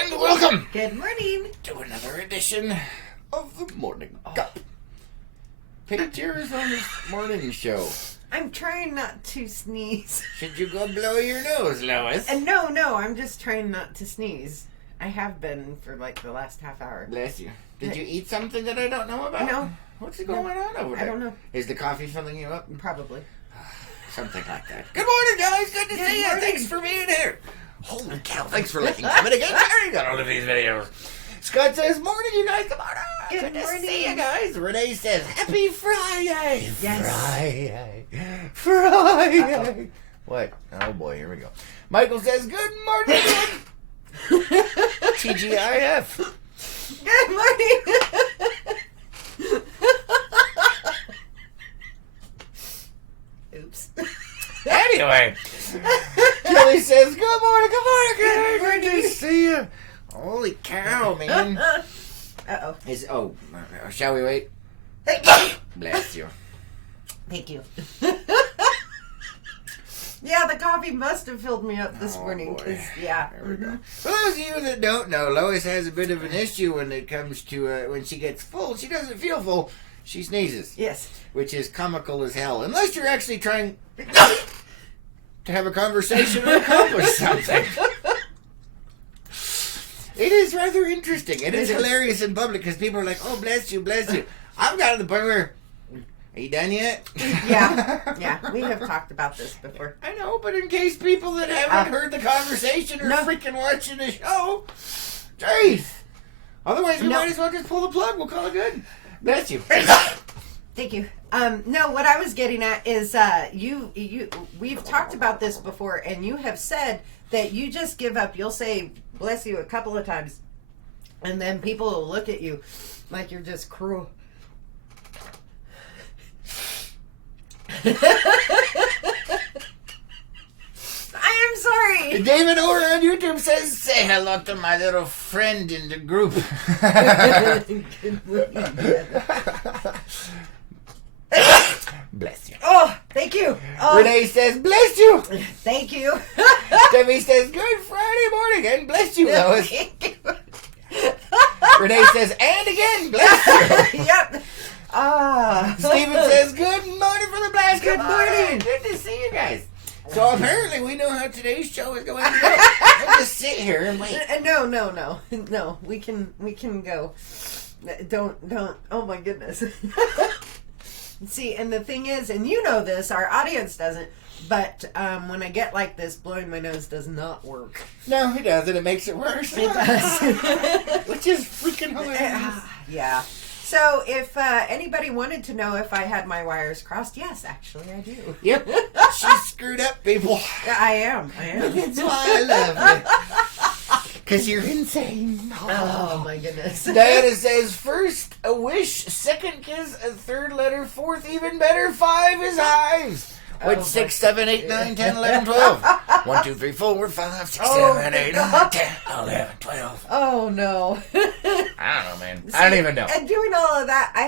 And welcome Good morning to another edition of the Morning Cup. Pictures on this morning show. I'm trying not to sneeze. Should you go blow your nose, Lois? And no, I'm just trying not to sneeze. I have been for like the last half hour. Bless you. Did you eat something that I don't know about? No. What's going on over there? I don't know. Is the coffee filling you up? Probably. Something like that. Good morning, guys. Good to see you. Thanks for being here. Holy cow. Thanks for listening. Coming again. I got all of these videos. Scott says, morning, you guys. Come on up. Good to morning. see you guys. Renee says, happy Friday. Yes. Friday. Uh-oh. What? Oh, boy. Here we go. Michael says, good morning. TGIF. Good morning. Oops. Anyway, Kelly says, good morning, Good morning. good to see you. Holy cow, man. Uh-oh. Shall we wait? Bless you. Thank you. Yeah, the coffee must have filled me up this morning. Boy. 'Cause, yeah. There we go. For those of you that don't know, Lois has a bit of an issue when it comes to when she gets full. She doesn't feel full. She sneezes. Yes. Which is comical as hell. Unless you're actually trying to have a conversation or accomplish something. It is rather interesting. It is hilarious in public because people are like, oh, bless you, bless you. I've got to the point where, are you done yet? Yeah, we have talked about this before. I know, but in case people that haven't heard the conversation are freaking watching the show, jeez. Otherwise, we might as well just pull the plug. We'll call it good. Bless you. Thank you. No, what I was getting at is we've talked about this before, and you have said that you just give up. You'll say bless you a couple of times, and then people will look at you like you're just cruel. I am sorry. David over on YouTube says, say hello to my little friend in the group. Bless you. Oh, thank you. Oh, Renee says, bless you. thank you. Debbie says, good Friday morning, and bless you, Lois. Thank you. Renee says, and again, bless you. Yep. Steven says, good morning from the blast. Good morning. morning. Good to see you guys. So apparently we know how today's show is going to go. We'll just sit here and wait. No. We can go. Don't. Oh my goodness. See, and the thing is, and you know this, our audience doesn't, but when I get like this, blowing my nose does not work. No, it doesn't. It makes it worse. It does. Which is freaking hilarious. Yeah. So if anybody wanted to know if I had my wires crossed, yes, actually I do. Yep. She screwed up, people. I am. That's why I love you. Because you're insane. Oh my goodness. Diana says, first a wish, second kiss, a third letter, fourth even better, 5 is hives. What's 6, 7, 8, 9, 10, 11, 12? 1, 2, 3, 4, 5, 6, 7, 8, 9, 10, 11, 12. Oh no. I don't know, man. I don't even know. And doing all of that, I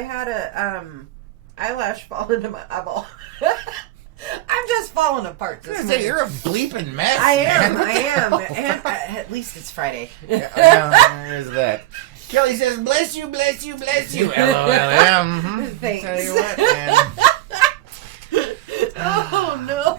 had a eyelash fall into my eyeball. I'm just falling apart this morning. You're a bleeping mess. I am. And at least it's Friday. Yeah, there's that. Kelly says, bless you, bless you, bless you. LOLM. Mm-hmm. Thanks. Tell you what, man. Oh no.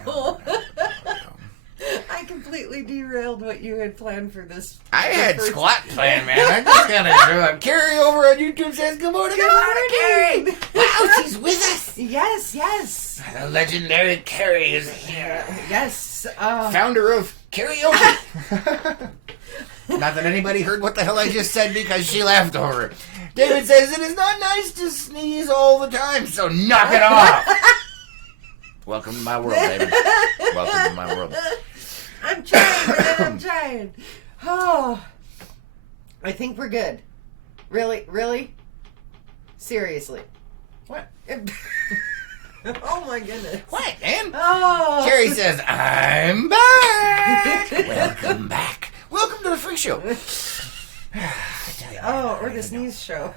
I completely derailed what you had planned for this. I had squat plan, man. I just got to do it. Carrie over on YouTube says, good morning, Carrie. Wow, she's with us. Yes. The legendary Carrie is here. Yes. Founder of karaoke. Not that anybody heard what the hell I just said because she laughed over it. David says, it is not nice to sneeze all the time, so knock it off. Welcome to my world, David. Welcome to my world. I'm trying, man. I'm trying. Oh, I think we're good. Really? Seriously. What? Oh my goodness. What, man? Oh. Carrie says, I'm back. Welcome back. Welcome to the freak show. Or the sneeze show.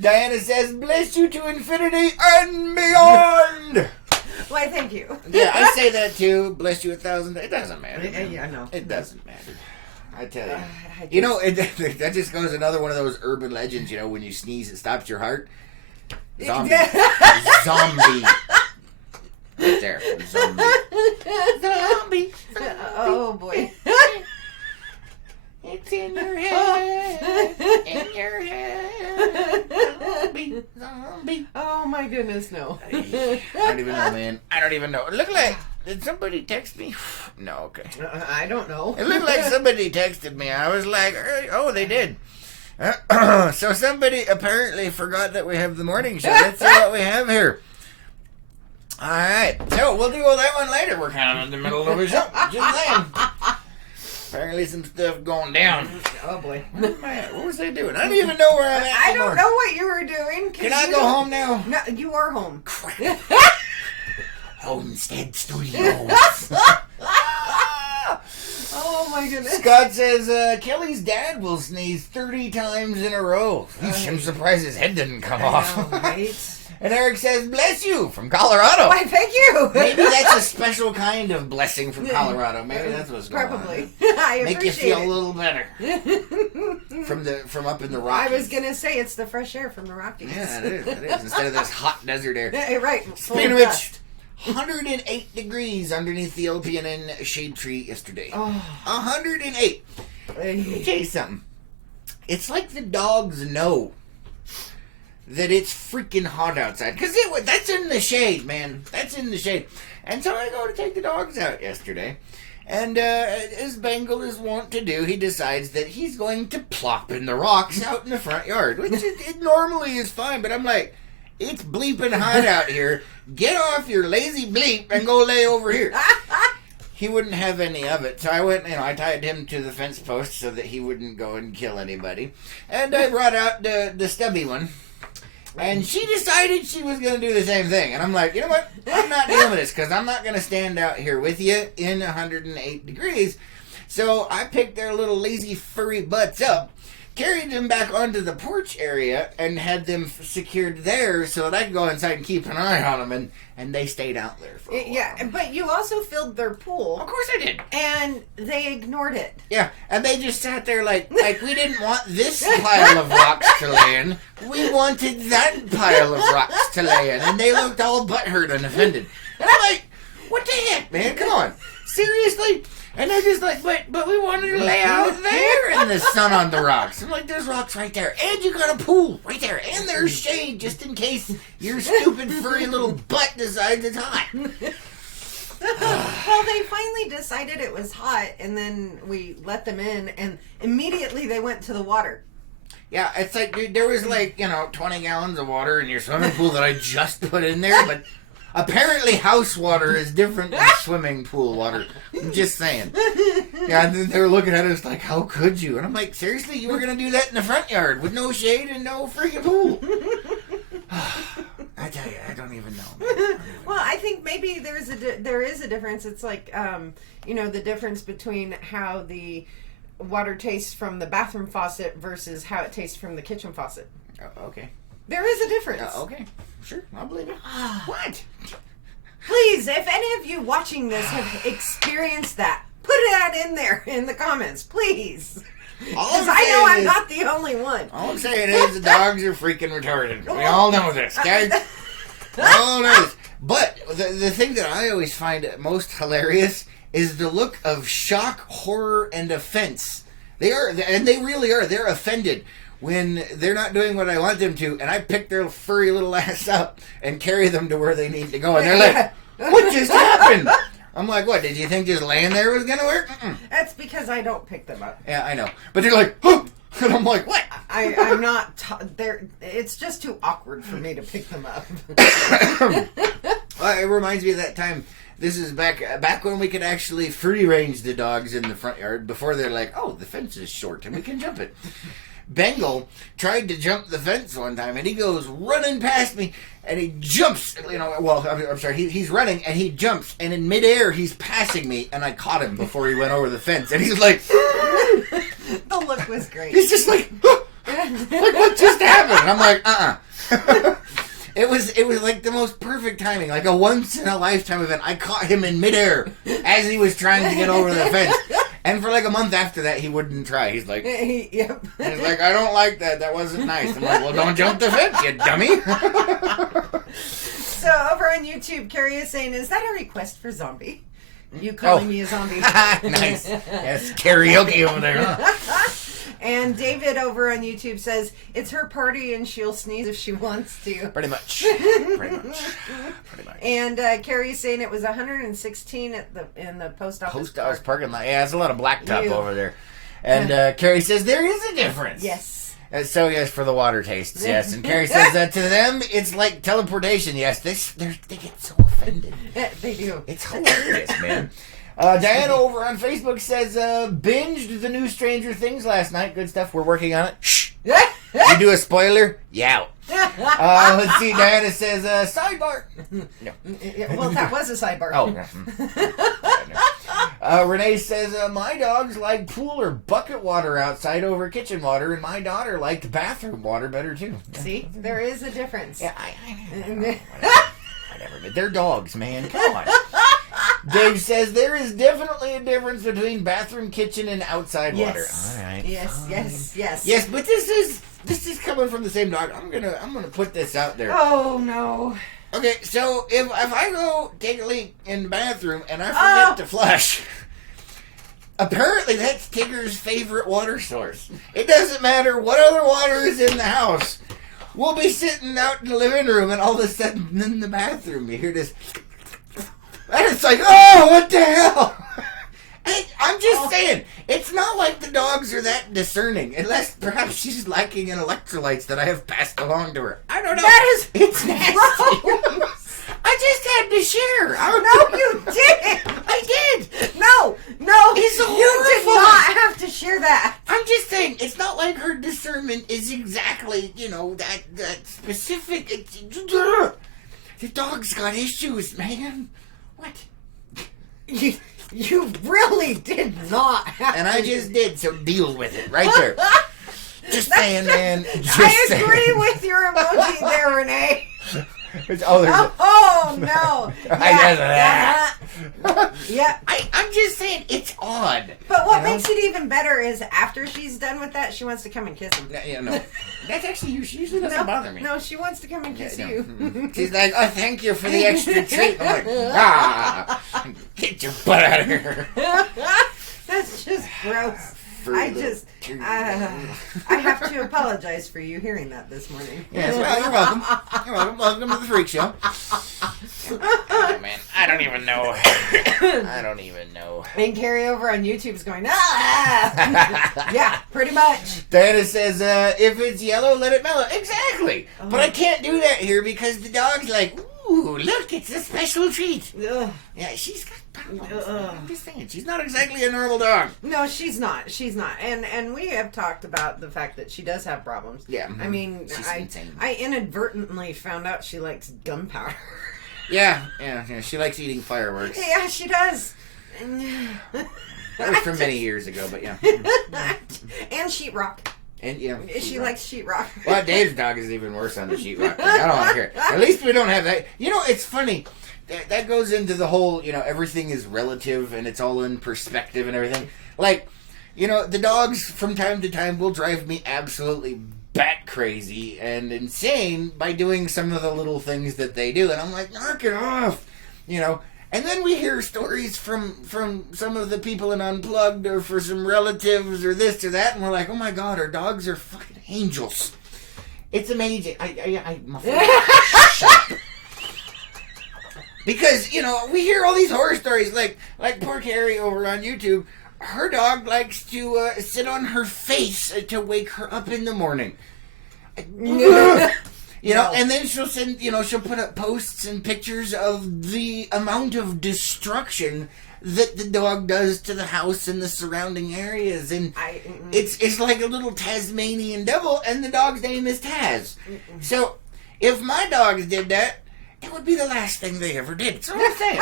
Diana says, bless you to infinity and beyond. Why, thank you. Yeah, I say that too. Bless you 1,000. It doesn't matter. Yeah, I know. It doesn't matter. I tell you. That just goes another one of those urban legends, when you sneeze, it stops your heart. Zombie. Zombie. Right there. Zombie. Zombie. Oh, boy. It's in your head. In your head. Zombie. Zombie. Oh, my goodness, no. I don't even know, man. I don't even know. It looked like... Did somebody text me? No, okay. I don't know. It looked like somebody texted me. I was like, oh, they did. So somebody apparently forgot that we have the morning show. Let's see what we have here. All right. So we'll do all that one later. We're kind of in the middle of a show. Just saying. Apparently some stuff going down. Oh, boy. Where am I at? What was I doing? I don't even know where I'm at. I don't know what you were doing. Can I go home now? No, you are home. Crap. Homestead Studios. Oh my goodness. Scott says Kelly's dad will sneeze 30 times in a row. I'm surprised his head didn't come off. Know, right? And Eric says, bless you, from Colorado. Why, thank you. Maybe that's a special kind of blessing from Colorado. Maybe that's what's going Probably. on. I Make you appreciate feel a little better. From up in the Rockies. I was going to say it's the fresh air from the Rockies. Yeah, it is. Instead of this hot desert air. Yeah, right. Speaking of which, 108 degrees underneath the opium shade tree yesterday. Oh. 108. Let me tell you something. It's like the dogs know that it's freaking hot outside. Because that's in the shade, man. That's in the shade. And so I go to take the dogs out yesterday. And as Bengal is wont to do, he decides that he's going to plop in the rocks out in the front yard. Which it normally is fine. But I'm like, it's bleeping hot out here. Get off your lazy bleep and go lay over here. He wouldn't have any of it. So I went, I tied him to the fence post so that he wouldn't go and kill anybody. And I brought out the stubby one. And she decided she was going to do the same thing. And I'm like, you know what? I'm not dealing with this because I'm not going to stand out here with you in 108 degrees. So I picked their little lazy furry butts up, carried them back onto the porch area, and had them secured there so that I could go inside and keep an eye on them. And they stayed out there for a while. Yeah, but you also filled their pool. Of course I did. And they ignored it. Yeah, and they just sat there like we didn't want this pile of rocks to lay in. We wanted that pile of rocks to lay in. And they looked all butthurt and offended. And I'm like, what the heck, man? Come on. Seriously? And they're just like, but we wanted to lay out there in the sun on the rocks. I'm like, there's rocks right there. And you got a pool right there. And there's shade just in case your stupid furry little butt decides it's hot. Well, they finally decided it was hot, and then we let them in, and immediately they went to the water. Yeah, it's like, dude, there was 20 gallons of water in your swimming pool that I just put in there, but apparently house water is different than swimming pool water. I'm just saying. Yeah, and then they were looking at us like, how could you? And I'm like, seriously, you were going to do that in the front yard with no shade and no freaking pool? I tell you, I don't even know. Well, I think maybe there is a difference. It's like, the difference between how the water tastes from the bathroom faucet versus how it tastes from the kitchen faucet. Okay. There is a difference. Okay. Sure, I'll believe it. What? Please, if any of you watching this have experienced that, put that in there in the comments, please. Because I know I'm not the only one. All I'm saying is the dogs are freaking retarded. We all know this, guys. We all know this. But the thing that I always find most hilarious is the look of shock, horror, and offense. They really are. They're offended when they're not doing what I want them to, and I pick their furry little ass up and carry them to where they need to go. And they're like, what just happened? I'm like, what, did you think just laying there was going to work? That's because I don't pick them up. Yeah, I know. But they're like, oh! And I'm like, what? I'm not, it's just too awkward for me to pick them up. It reminds me of that time. This is back when we could actually free range the dogs in the front yard before they're like, oh, the fence is short and we can jump it. Bengal tried to jump the fence one time, and he goes running past me, and he jumps, I'm sorry, he's running, and he jumps, and in midair, he's passing me, and I caught him before he went over the fence, and he's like, the look was great. He's just like, like, what just happened? And I'm like, It was like the most perfect timing, like a once-in-a-lifetime event. I caught him in midair as he was trying to get over the fence. And for like a month after that, he wouldn't try. He's like, Yep. he's like, I don't like that. That wasn't nice. I'm like, well, don't jump the fence, you dummy. So over on YouTube, Carrie is saying, is that a request for zombie? You calling me a zombie. Nice. Yes, karaoke over there, huh? And David over on YouTube says, it's her party and she'll sneeze if she wants to. Pretty much. Pretty much. And Carrie's saying it was 116 in the post office. Post office parking lot. Yeah, there's a lot of blacktop Ew. over there. And Carrie says there is a difference. Yes. So yes, for the water tastes, yes. And Carrie says that to them, it's like teleportation. Yes, they get so offended. They do. It's hilarious, man. Diana over on Facebook says, binged the new Stranger Things last night. Good stuff. We're working on it. Shh. You do a spoiler? Yeah. Let's see. Diana says, sidebar. No. Well, that was a sidebar. Oh. Renee says, my dogs like pool or bucket water outside over kitchen water, and my daughter liked bathroom water better, too. See? There is a difference. Yeah, whatever. But they're dogs, man. Come on. Dave says there is definitely a difference between bathroom, kitchen, and outside water. All right. Yes. Yes, but this is coming from the same dog. I'm gonna put this out there. Oh no. Okay, so if I go take a leak in the bathroom and I forget to flush, apparently that's Tigger's favorite water source. It doesn't matter what other water is in the house. We'll be sitting out in the living room, and all of a sudden in the bathroom you hear this. And it's like, oh, what the hell? I'm just saying, it's not like the dogs are that discerning, unless perhaps she's lacking in electrolytes that I have passed along to her. I don't know. It's nasty. Gross. I just had to share. No, you didn't. I did. No, It's you did horrible. not have to share that. I'm just saying, it's not like her discernment is exactly, that specific. The dog's got issues, man. What? You really did not have And to. I just did, so deal with it right there. Just saying, man. Just I agree saying. with your emoji there, Renee. Oh, there's Oh no. Yeah. I'm just saying, it's odd. But what makes it even better is after she's done with that, she wants to come and kiss him. Yeah, no. That's actually, she usually doesn't bother me. No, she wants to come and kiss No. you. She's like, oh, thank you for the extra treat. I'm like, get your butt out of here. That's just gross. I have to apologize for you hearing that this morning. Yes, well, you're welcome. You're welcome. Welcome to the Freak Show. Oh, man. I don't even know. And Carrie over on YouTube's going, yeah, pretty much. Diana says, if it's yellow, let it mellow. Exactly. But I can't do that here because the dog's like, ooh, look, it's a special treat. Ugh. Yeah, she's got problems. I'm just saying, she's not exactly a normal dog. No, she's not. And we have talked about the fact that she does have problems. Yeah. I mean, She's insane. I inadvertently found out she likes gunpowder. Yeah, she likes eating fireworks. Yeah, she does. That was from many years ago, but yeah. And sheetrock. And yeah, She likes sheetrock. Well, Dave's dog is even worse on the sheetrock thing. I don't want to hear it. At least we don't have that. It's funny. That goes into the whole, everything is relative and it's all in perspective and everything. Like, the dogs from time to time will drive me absolutely bat crazy and insane by doing some of the little things that they do. And I'm like, knock it off, And then we hear stories from some of the people in Unplugged or for some relatives or this or that, and we're like, oh my God, our dogs are fucking angels. It's amazing. Because, we hear all these horror stories, like poor Carrie over on YouTube. Her dog likes to sit on her face to wake her up in the morning. And then she'll send, she'll put up posts and pictures of the amount of destruction that the dog does to the house and the surrounding areas. And it's like a little Tasmanian devil, and the dog's name is Taz. So if my dogs did that, it would be the last thing they ever did. So I'm saying.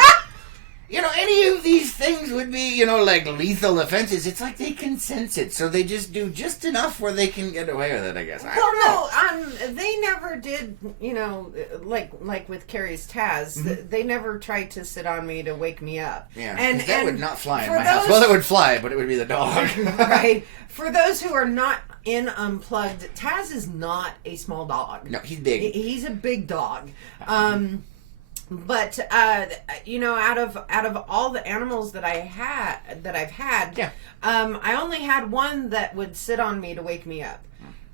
any of these things would be, like lethal offenses. It's like they can sense it, so they just do just enough where they can get away with it, I guess. I don't know. They never did, like with Carrie's Taz, they never tried to sit on me to wake me up. Yeah, and that would not fly in my house. Well, it would fly, but it would be the dog. Right. For those who are not in Unplugged, Taz is not a small dog. No, he's big. He's a big dog. But out of all the animals that I've had, yeah. I only had one that would sit on me to wake me up,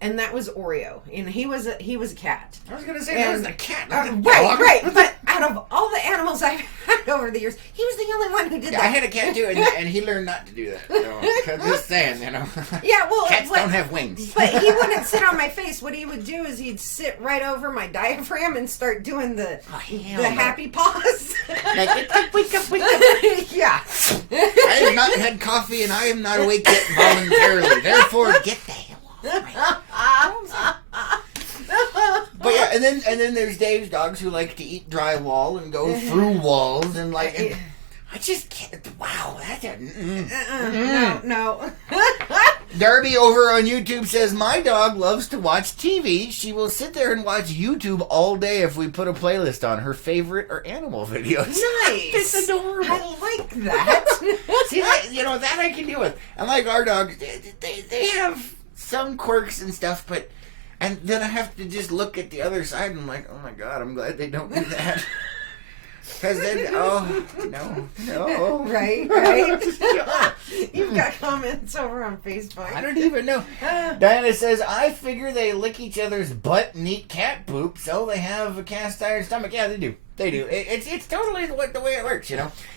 and that was Oreo, and he was a cat. I was gonna say that was a cat, not a dog. Right. But But out of all the animals I've had over the years, he was the only one who did that. I had a cat too, and he learned not to do that. So, I'm just saying, Yeah, well, cats don't have wings. But he wouldn't sit on my face. What he would do is he'd sit right over my diaphragm and start doing the happy paws. Like, wake up. Yeah. I have not had coffee, and I am not awake yet voluntarily. Therefore, get the hell off. But yeah, and then there's Dave's dogs who like to eat drywall and go through walls and like. I just can't. Wow, that's no. Darby over on YouTube says, my dog loves to watch TV. She will sit there and watch YouTube all day if we put a playlist on. Her favorite are animal videos. Nice. It's adorable. I like that. See, that I can deal with. And like our dogs, they have some quirks and stuff, and then I have to just look at the other side and I'm like, oh my God, I'm glad they don't do that. Because then, no. Right. You've got comments over on Facebook. I don't even know. Diana says, I figure they lick each other's butt and eat cat poop, so they have a cast iron stomach. Yeah, they do. It's totally the way it works,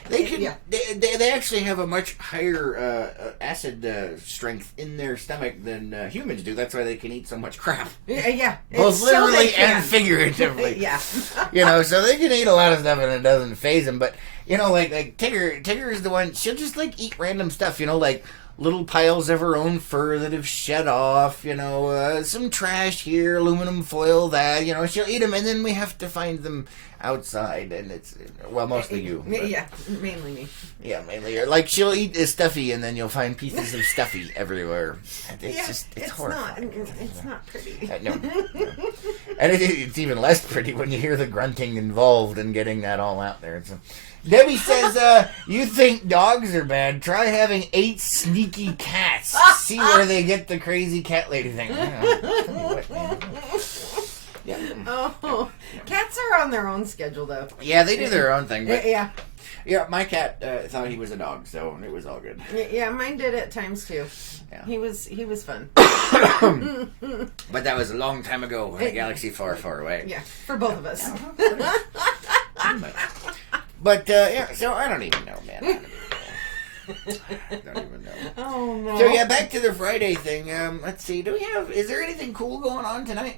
They can. They actually have a much higher acid strength in their stomach than humans do. That's why they can eat so much crap. Yeah. Both literally and figuratively. Yeah. So they can eat a lot of stuff and it doesn't faze them. But like Tigger is the one. She'll just like eat random stuff. Like little piles of her own fur that have shed off. Some trash here, aluminum foil that. She'll eat them, and then we have to find them outside, and it's mostly you. But. Yeah, mainly me. Yeah, mainly. Like she'll eat a stuffy, and then you'll find pieces of stuffy everywhere. It's horrifying. It's not pretty. No. And it's even less pretty when you hear the grunting involved in getting that all out there. Debbie says, you think dogs are bad? Try having 8 sneaky cats. See where they get the crazy cat lady thing. Yeah. Oh, cats are on their own schedule, though. Yeah, they do their own thing. But yeah, my cat thought he was a dog, so it was all good. Yeah, mine did at times too. Yeah. He was fun. But that was a long time ago in a galaxy far, far away. Yeah, for both of us. But so I don't even know, man. I don't even know. Oh no. So yeah, back to the Friday thing. Let's see. Is there anything cool going on tonight?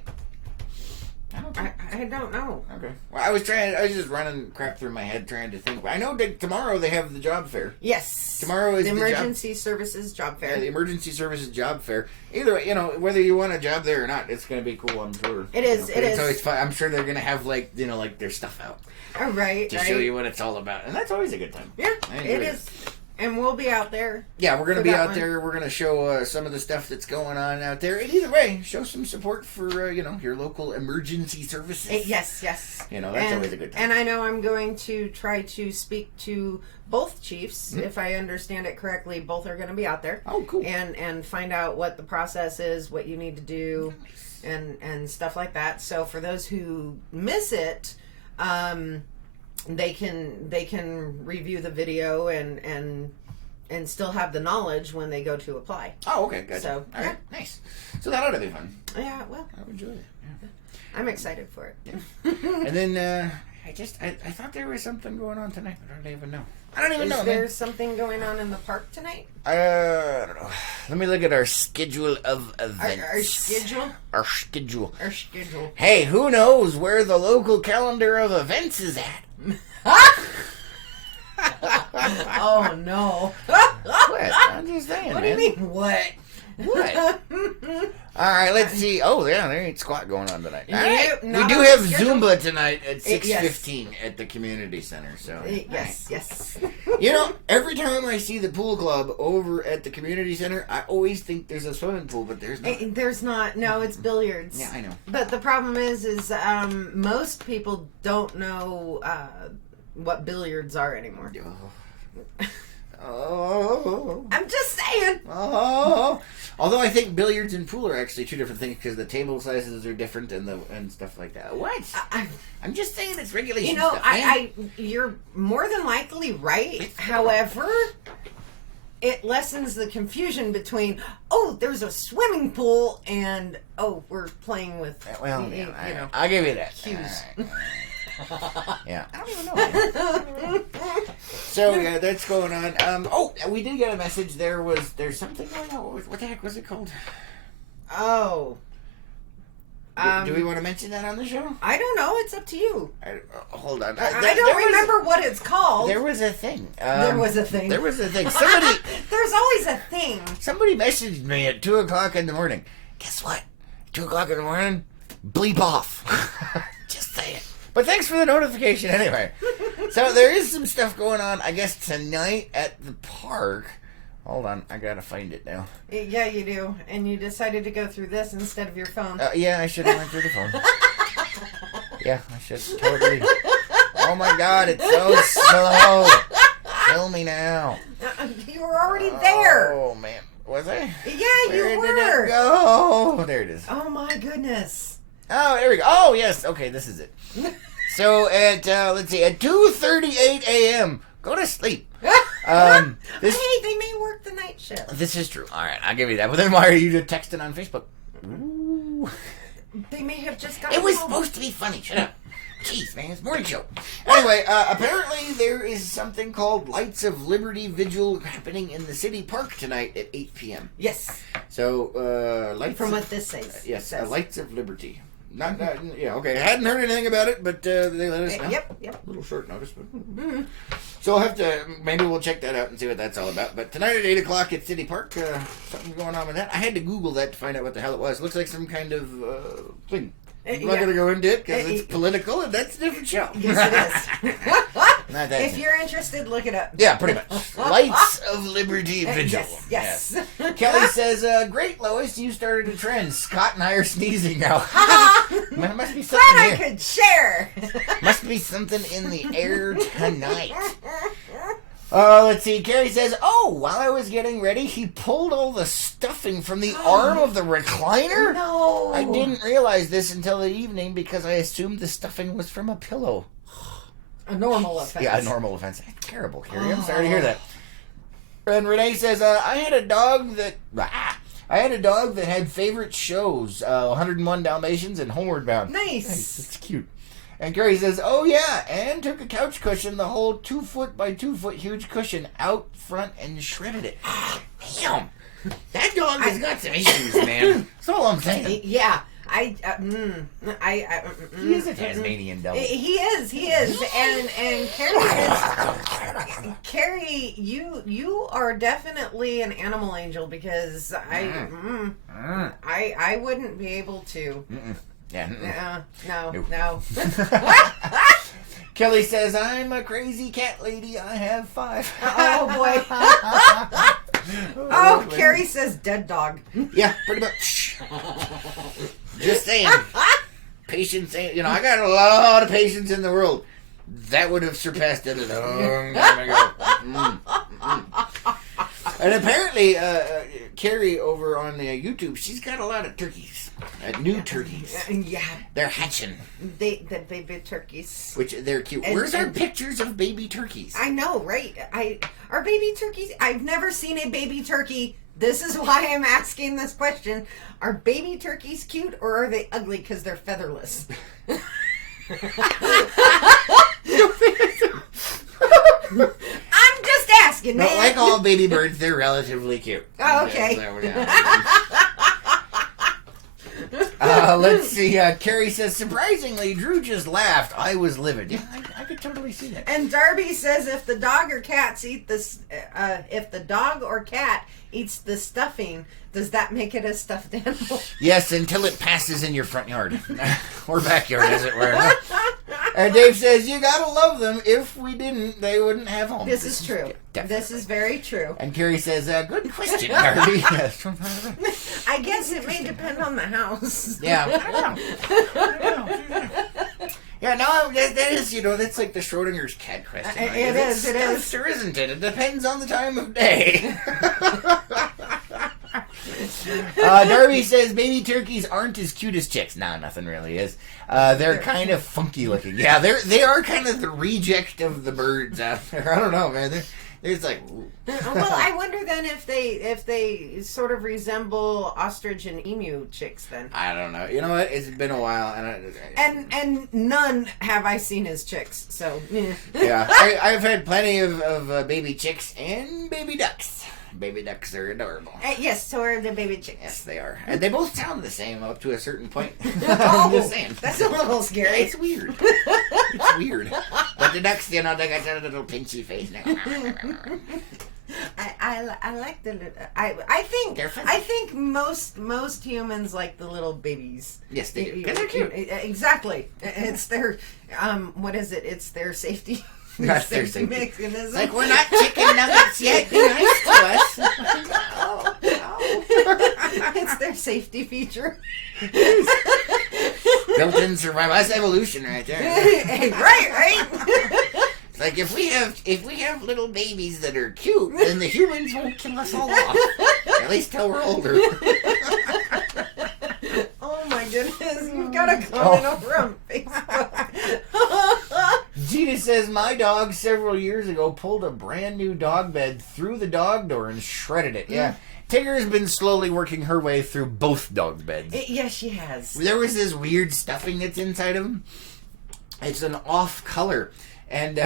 I don't know. Okay. Well, I was just running crap through my head trying to think. I know that tomorrow they have the job fair. Yes. Tomorrow is the Emergency Services Job Fair. Yeah, the Emergency Services Job Fair. Either way, whether you want a job there or not, it's going to be cool, I'm sure. It is. It's always fun. I'm sure they're going to have like their stuff out. Oh, right. To show you what it's all about. And that's always a good time. Yeah, it is. And we'll be out there. Yeah, we're going to be out there. We're going to show some of the stuff that's going on out there. And either way, show some support for, your local emergency services. Yes. That's always a good time. And I know I'm going to try to speak to both chiefs. Mm-hmm. If I understand it correctly, both are going to be out there. Oh, cool. And find out what the process is, what you need to do, and stuff like that. So for those who miss it, they can review the video and still have the knowledge when they go to apply. Oh, okay, good. So, all right, nice. So that ought to be fun. Yeah, well, I enjoy it. Yeah. I'm excited for it. Yeah. And then I thought there was something going on tonight, but I don't even know. Is there something going on in the park tonight? I don't know. Let me look at our schedule of events. Our schedule. Hey, who knows where the local calendar of events is at? Oh no! What? I'm just saying. What do you mean what? What? All right, let's see. Oh, yeah, there ain't squat going on tonight. All right. No, We do have schedule. Zumba tonight at Yes. 6:15 at the community center. So Yes, yes. You know, every time I see the pool club over at the community center, I always think there's a swimming pool, but there's not. There's not. No, it's billiards. Yeah, I know. But the problem is most people don't know what billiards are anymore. Oh. I'm just saying. Oh. Although I think billiards and pool are actually two different things because the table sizes are different and stuff like that. What? I'm just saying it's regulation. You know, stuff, man. you're more than likely right. However, it lessens the confusion between there's a swimming pool and we're playing with Well, you know. I'll give you that. Cues. All right. Yeah, I don't even know. So yeah, that's going on. We did get a message. There's something going on. What the heck was it called? Oh. Do we want to mention that on the show? I don't know. It's up to you. Hold on. I don't remember what it's called. There was a thing. There was a thing. There was a thing. Somebody. There's always a thing. Somebody messaged me at 2:00 in the morning. Guess what? 2:00 in the morning. Bleep off. Just saying. But thanks for the notification anyway. So there is some stuff going on, I guess, tonight at the park. Hold on, I gotta find it now. Yeah, you do. And you decided to go through this instead of your phone. Yeah, I should have went through the phone. Yeah, I should totally. Oh my god, it's so slow. Kill me now. You were already there. Oh man, was I? Yeah, Where you did were. it go? There it is. Oh my goodness. Oh, there we go. Oh, yes. Okay, this is it. So at, let's see, at 2:38 a.m., go to sleep. Hey, they may work the night shift. This is true. All right, I'll give you that. But then why are you just texting on Facebook? Ooh. They may have just got It was home. supposed to be funny. Shut up. Jeez, man, it's morning show. Anyway, apparently there is something called Lights of Liberty Vigil happening in the city park tonight at 8 p.m. Yes. So, Lights From of, what this says. yes, says. Lights of Liberty. Not, yeah, okay. I hadn't heard anything about it, but they let us know. Yep. A little short notice, but so I'll have to. Maybe we'll check that out and see what that's all about. But tonight at 8:00 at City Park, something's going on with that. I had to Google that to find out what the hell it was. Looks like some kind of thing. I'm not going to go into it because it's political, and that's a different show. Yes, it is. Not that If you're interested, look it up. Yeah, pretty much. Lights of Liberty Vigil. Yes. Kelly says, great, Lois, you started a trend. Scott and I are sneezing now. Man, must be something Glad I here. could share. Must be something in the air tonight. Let's see. Carrie says, while I was getting ready, he pulled all the stuffing from the arm of the recliner? No. I didn't realize this until the evening because I assumed the stuffing was from a pillow. A normal offense. Yeah, a normal offense. Terrible, Carrie. I'm sorry to hear that. And Renee says, I had a dog that had favorite shows, 101 Dalmatians and Homeward Bound. Nice. That's cute. And Carrie says, oh yeah, and took a couch cushion, the whole 2 foot by 2 foot huge cushion out front and shredded it. Damn. That dog has got some issues, man. That's all I'm saying. Yeah. He is a Tasmanian devil. He is, and Carrie, you are definitely an animal angel because I wouldn't be able to. Yeah. No. Kelly says, I'm a crazy cat lady. I have 5. Oh boy. Carrie says dead dog. Yeah, pretty much. Just saying. Patience ain't, I got a lot of patience in the world. That would have surpassed it a long time ago. And apparently, Carrie over on the YouTube, she's got a lot of turkeys. New turkeys. Yeah. They're hatching. The baby turkeys. Which, they're cute. Where's our pictures of baby turkeys? I know, right? Are baby turkeys... I've never seen a baby turkey. This is why I'm asking this question. Are baby turkeys cute or are they ugly because they're featherless? I'm just asking, man. But like all baby birds, they're relatively cute. Oh, okay. Let's see. Carrie says, surprisingly, Drew just laughed. I was livid. Yeah, I could totally see that. And Darby says if the dog or cat eats the stuffing, Does that make it a stuffed animal? Yes, until it passes in your front yard. Or backyard, as it were. And Dave says, you gotta love them. If we didn't, they wouldn't have homes. This is true. Definitely. This is very true. And Carrie says, good question, Darby. Yes. I guess it may depend on the house. Yeah. I don't know. Yeah, no, that is, that's like the Schrodinger's cat question. Right? It is. Or isn't it? It depends on the time of day. Darby says baby turkeys aren't as cute as chicks. No, nothing really is. They're kind of funky looking. Yeah, they are kind of the reject of the birds out there. I don't know, man. There's like. Well, I wonder then if they sort of resemble ostrich and emu chicks. Then I don't know. You know what? It's been a while, and none have I seen as chicks. So yeah, I've had plenty of baby chicks and baby ducks. Baby ducks are adorable. Yes, so are the baby chicks. Yes, they are. And they both sound the same up to a certain point. I'm just saying. That's a little scary. It's weird. It's weird. But the ducks, they got a little pinchy face now. I like the little. I think most humans like the little babies. Yes, they do. Because they're cute. Exactly. It's their what is it? It's their safety. That's their safety mechanism. Like, we're not chicken nuggets yet. Be nice to us. No. It's their safety feature. Built-in survival. That's evolution right there. Right. It's like if we have little babies that are cute, then the humans won't kill us all off. At least till we're older. Oh my goodness! You've got a comment over on Facebook. Gina says, my dog several years ago pulled a brand new dog bed through the dog door and shredded it. Yeah. Tigger has been slowly working her way through both dog beds. Yes, she has. There was this weird stuffing that's inside of them. It's an off color. And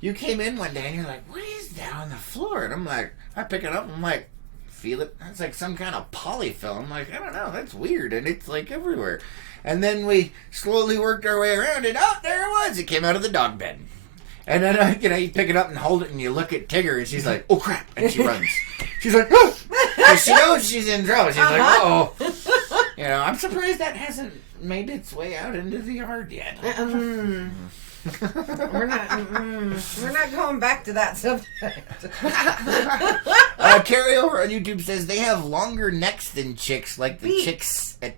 you came in one day and you're like, what is that on the floor? And I'm like, I pick it up and I'm like, feel it? That's like some kind of polyfilm. I'm like, I don't know, that's weird. And it's like everywhere. And then we slowly worked our way around it. Oh, there it was. It came out of the dog bed. And then, you pick it up and hold it and you look at Tigger and she's like, oh crap. And she runs. She's like, oh! Because she knows she's in trouble. She's like, oh. I'm surprised that hasn't made its way out into the yard yet. We're not going back to that subject. Carryover on YouTube says they have longer necks than chicks, like the chicks at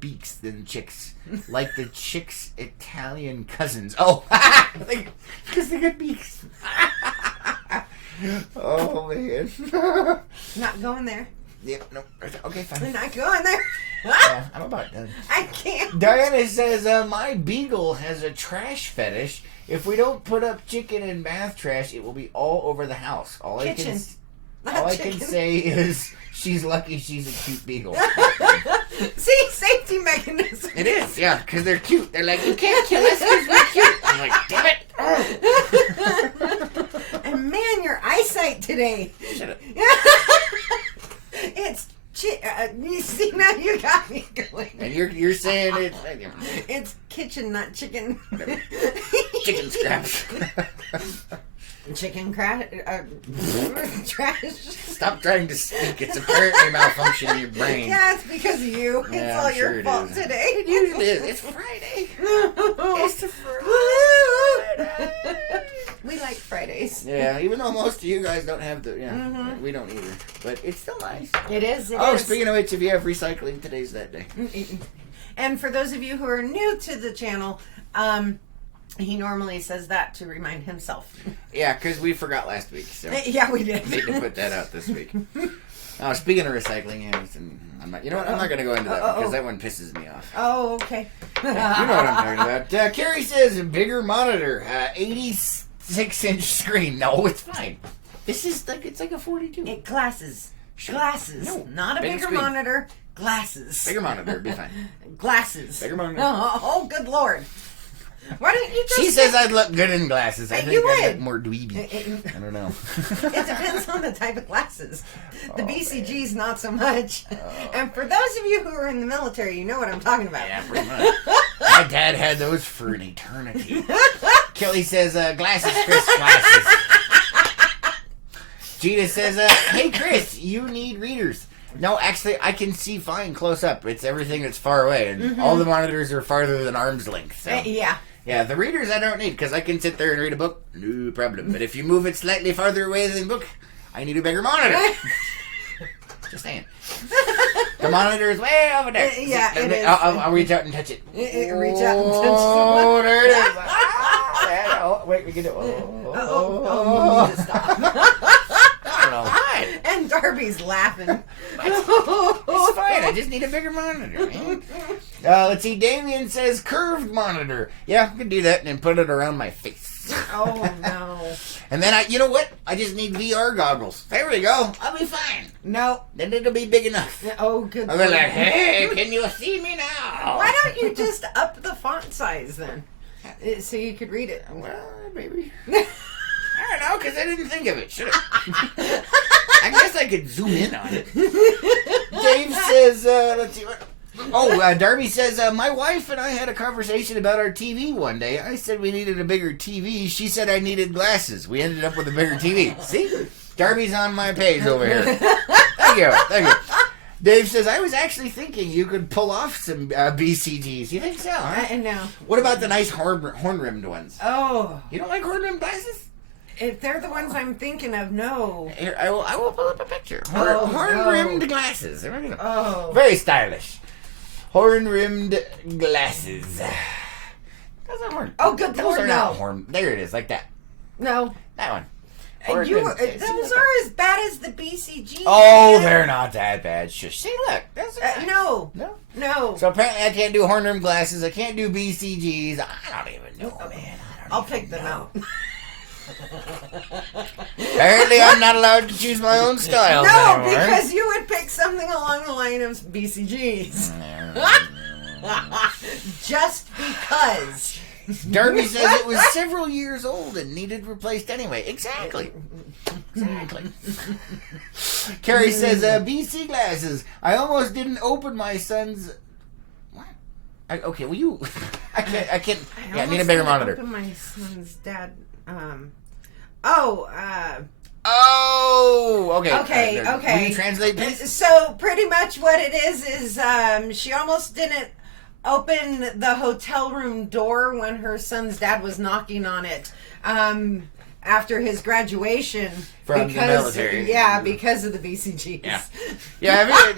beaks than chicks, like the chicks' Italian cousins. Oh, because they got beaks. Oh man, not going there. Yeah, no. Okay, fine. We're not going there. Yeah, I'm about done. I can't. Diana says, my beagle has a trash fetish. If we don't put up chicken and bath trash, it will be all over the house. All I can say is she's lucky she's a cute beagle. See, safety mechanism. It is, yeah, because they're cute. They're like, you can't kill us because we're cute. I'm like, damn it. And man, your eyesight today. Shut up. It's you see, now you got me going. And you're saying it. It's kitchen, not chicken. Chicken scraps. Chicken trash. Stop trying to speak. It's apparently malfunction in your brain. Yeah, it's because of you. Yeah, it's all your fault today. It usually is. It's Friday. It's a Friday. We like Fridays. Yeah, even though most of you guys don't have the, we don't either. But it's still nice. It is. Speaking of which, if you have recycling, today's that day. And for those of you who are new to the channel, he normally says that to remind himself. Yeah, because we forgot last week. So yeah, we did. Need to put that out this week. Speaking of recycling, I'm not going to go into that because that one pisses me off. Oh, okay. You know what I'm talking about. Carrie says bigger monitor, 86-inch screen. No, it's fine. This is it's like a 42. Glasses. No, not a bigger monitor. Glasses. Bigger monitor would be fine. Glasses. Bigger monitor. Oh, good Lord. Why don't you just... She says I'd look good in glasses. I think I'd look more dweeby. I don't know. It depends on the type of glasses. The BCG's not so much. And for those of you who are in the military, you know what I'm talking about. Yeah, pretty much. My dad had those for an eternity. Kelly says, glasses, Chris, glasses. Gina says, hey, Chris, you need readers. No, actually, I can see fine close up. It's everything that's far away, and all the monitors are farther than arm's length. So. Yeah. Yeah, the readers I don't need, because I can sit there and read a book, no problem. But if you move it slightly farther away than the book, I need a bigger monitor. Just saying. The monitor is way over there. Yeah, it is. I'll reach out and touch it. Reach out and touch it. Oh, there it is. Oh, wait, we can do it. You need to stop. I don't know why. And Darby's laughing. It's fine. I just need a bigger monitor, man. Let's see. Damien says curved monitor. Yeah, I can do that and then put it around my face. Oh, no. And then you know what? I just need VR goggles. There we go. I'll be fine. No. Then it'll be big enough. Oh, good. I'll be like, hey, can you see me now? Why don't you just up the font size then? So you could read it. Well, maybe. I don't know, because I didn't think of it. Should have. I guess I could zoom in on it. Dave says, let's see what. Oh, Darby says, my wife and I had a conversation about our TV one day. I said we needed a bigger TV. She said I needed glasses. We ended up with a bigger TV. See? Darby's on my page over here. Thank you. Thank you. Dave says, I was actually thinking you could pull off some BCGs. You think so, huh? No. What about the nice horn-rimmed ones? Oh. You don't like horn-rimmed glasses? If they're the ones I'm thinking of, no. Here, I will pull up a picture. no. Horn-rimmed glasses. Oh. Very stylish. Horn-rimmed glasses. Those are horn. Oh, good Those Lord, are no. not horn. There it is, like that. No. That one. Those are as bad as the BCG. Oh, they're not that bad. Shush. See, look. Those are nice. No. No. So apparently I can't do horn-rimmed glasses. I can't do BCGs. I don't even know, man. I'll pick them out. Apparently I'm not allowed to choose my own style No, anymore. because you would pick something along the line of BCGs. Just because. Darby says it was several years old and needed replaced anyway. Exactly. Carrie says, BC glasses. I almost didn't open my son's... What? Okay, will you... I can't... Yeah, I need a bigger monitor. Open my son's dad... Oh, okay. Okay. Will you translate, please? So pretty much what it is she almost didn't open the hotel room door when her son's dad was knocking on it after his graduation from the military. Yeah, because of the BCGs. Anyway.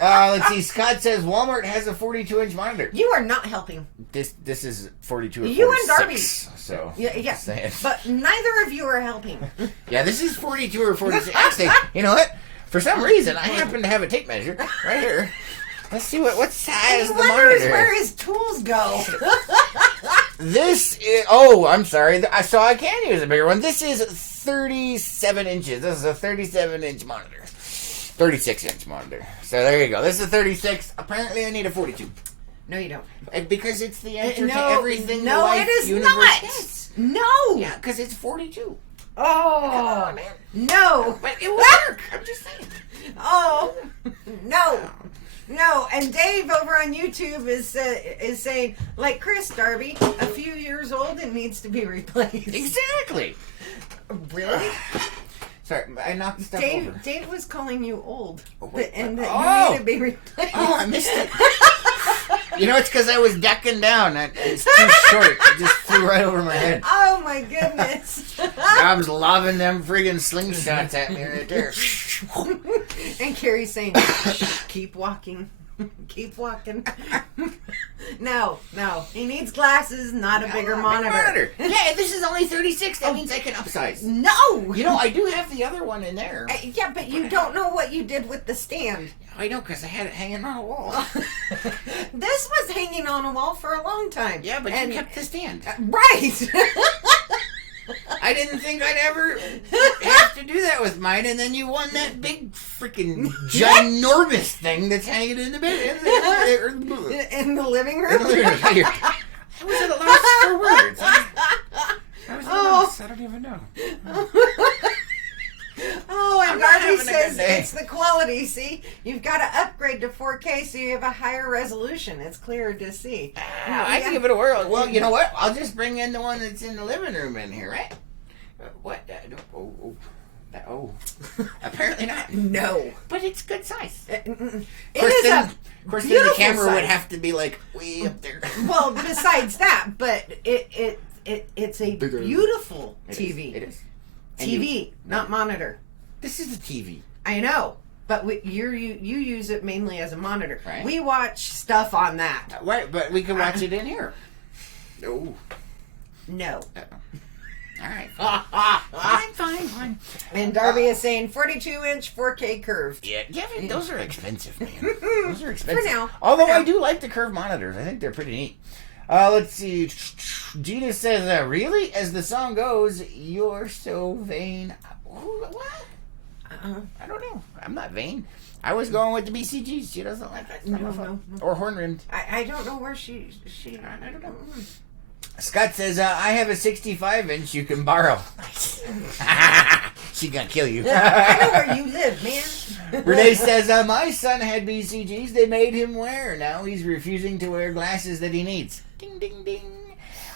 Let's see. Scott says Walmart has a 42-inch monitor. You are not helping. This is 42 or 46. You and Darby. So yeah. But neither of you are helping. Yeah, this is 42 or 46. Actually, you know what? For some reason, I happen to have a tape measure right here. Let's see what size the monitor is. Where his tools go. This is... Oh, I'm sorry. So I can use a bigger one. This is 37 inches. This is a 37-inch monitor. 36-inch monitor. So there you go. This is a 36. Apparently, I need a 42. No, you don't. Because it's the answer to everything no, life it is universe not. gets. No. Yeah, because it's 42. Oh. Come on, man. No. But it will work. I'm just saying. Oh. No. No, and Dave over on YouTube is saying, like Chris, Darby, a few years old and needs to be replaced. Exactly. Really? Sorry, I knocked stuff over. Dave was calling you old, and that you need to be replaced. Oh, I missed it. You know, it's because I was ducking down. It's too short. It just flew right over my head. Oh, my goodness. I was lobbing them friggin' slingshots at me right there. And Carrie's saying, keep walking. Keep walking. No. He needs glasses, not a bigger monitor. Yeah, this is only 36. That means I can upsize. No! You know, I do have the other one in there. Yeah, but you don't know what you did with the stand. I know, because I had it hanging on a wall. This was hanging on a wall for a long time. Yeah, but you kept the stand. Right. I didn't think I'd ever have to do that with mine, and then you won that big freaking ginormous thing that's hanging in the bed. In the living room? In the living room. I was at a loss for words. I was at a loss. I don't even know. Oh, and Darby says it's the quality. See, you've got to upgrade to 4K so you have a higher resolution. It's clearer to see. I can give it a whirl. Well, you know what? I'll just bring in the one that's in the living room in here, right? What? Oh, apparently not. No. But it's good size. It Of is then a the beautiful camera would size. have to be like way up there. Well, besides that, but it's a Bigger. beautiful It TV. is. And TV, not monitor. This is a TV. I know, but you use it mainly as a monitor. Right. We watch stuff on that. Right, but we can watch it in here. Oh. No. All right. Fine. And Darby is saying 42-inch 4K curved. Yeah, but those are expensive, man. Those are expensive. For now. Although For now. I do like the curved monitors. I think they're pretty neat. Let's see. Gina says, really? As the song goes, you're so vain. What? I don't know. I'm not vain. I was going with the BCGs. She doesn't like it. No. Or horn rimmed. I don't know where she I don't know. Scott says, I have a 65-inch you can borrow. She gonna kill you. I know where you live, man. Renee says, my son had BCGs they made him wear. Now he's refusing to wear glasses that he needs. Ding, ding, ding.